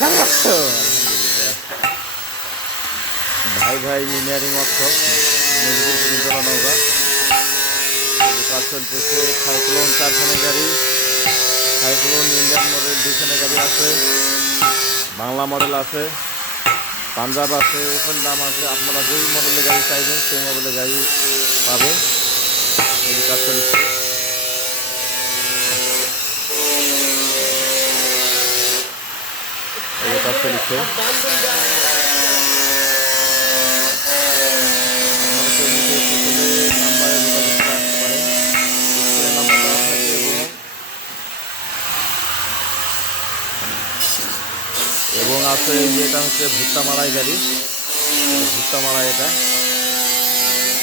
ভাই ভাই engineering workshop Nazrul পরিচালনা নৌকা কাজ চলতেছে। সাইক্লোন 4খানা গাড়ি, সাইক্লোন ইন্ডিয়ান মডেল 2খানা গাড়ি আছে, বাংলা মডেল আছে, পাঞ্জাব আছে, ওপেন দাম আছে। আপনারা যেই মডেলের গাড়ি চাইবেন সেই মডেলের গাড়ি পাবেন। এই যে কাজ চলছে। এই কাজ চলছে। নাম্বারে যোগাযোগ করে আসতে পারেন। স্ক্রিনে নাম্বার দেওয়া থাকে এবং আছে এই যে এটা হচ্ছে ভুট্টা মারাই গাড়ি, ভুট্টা মারাই, এটা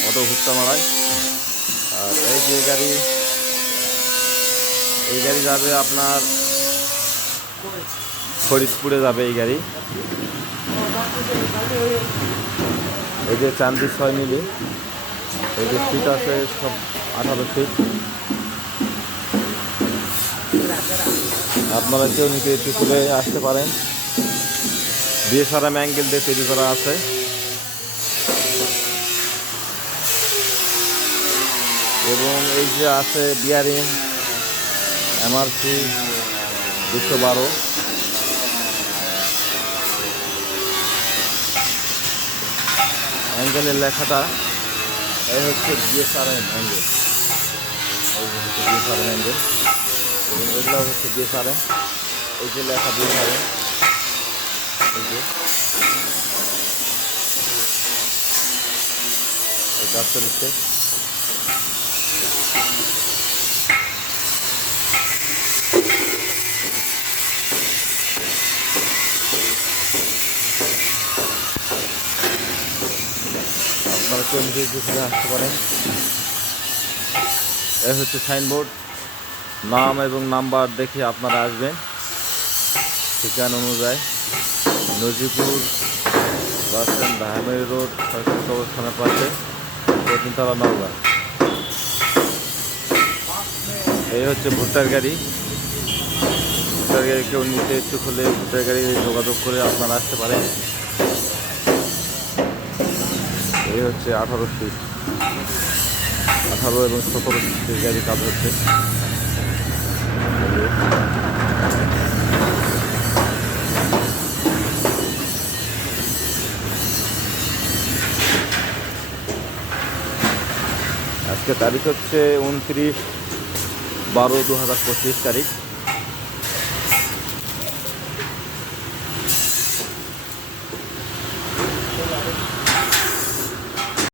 মোটো ভুট্টা মারাই। আর এই যে গাড়ি, এই গাড়ি যাবে আপনার ফরিদপুরে যাবে এই গাড়ি। এই যে চান্দি 6 মিলি, এই যে ফিট আছে সব 18 ফিট। আপনারা কেউ নিতে একটু চলে আসতে পারেন। DSRM অ্যাঙ্গেল দিয়ে তৈরি করা আছে। এবং এই যে আছে বিয়ারিং MRC 212। অ্যাঙ্গেলের লেখাটা এই হচ্ছে DSRM অ্যাঙ্গেল, এই যে হচ্ছে DSRM অ্যাঙ্গেল এবং এগুলো হচ্ছে DSRM। এই যে লেখা DSRM, এই যে এই কাজ চলছে। আপনারা কেন্দ্রে ঘুরে আসতে পারেন। এই হচ্ছে সাইনবোর্ড, নাম এবং নাম্বার দেখে আপনারা আসবেন ঠিকানা অনুযায়ী। নজিপুর বাস স্ট্যান্ড, ধামের রোড, সরকারি কবরস্থানের পাশে, তিনতলা, নওগাঁ। এই হচ্ছে ভুট্টার গাড়ি। ভুট্টার গাড়ি কেউ নিতে ইচ্ছুক হলে ভুট্টার গাড়ি যোগাযোগ করে আপনারা আসতে পারেন। এই হচ্ছে 18 ফিট, 18 এবং 17 ফিটের গাড়ি কাজ হচ্ছে। আজকে তারিখ হচ্ছে 29/12/2025 তারিখ।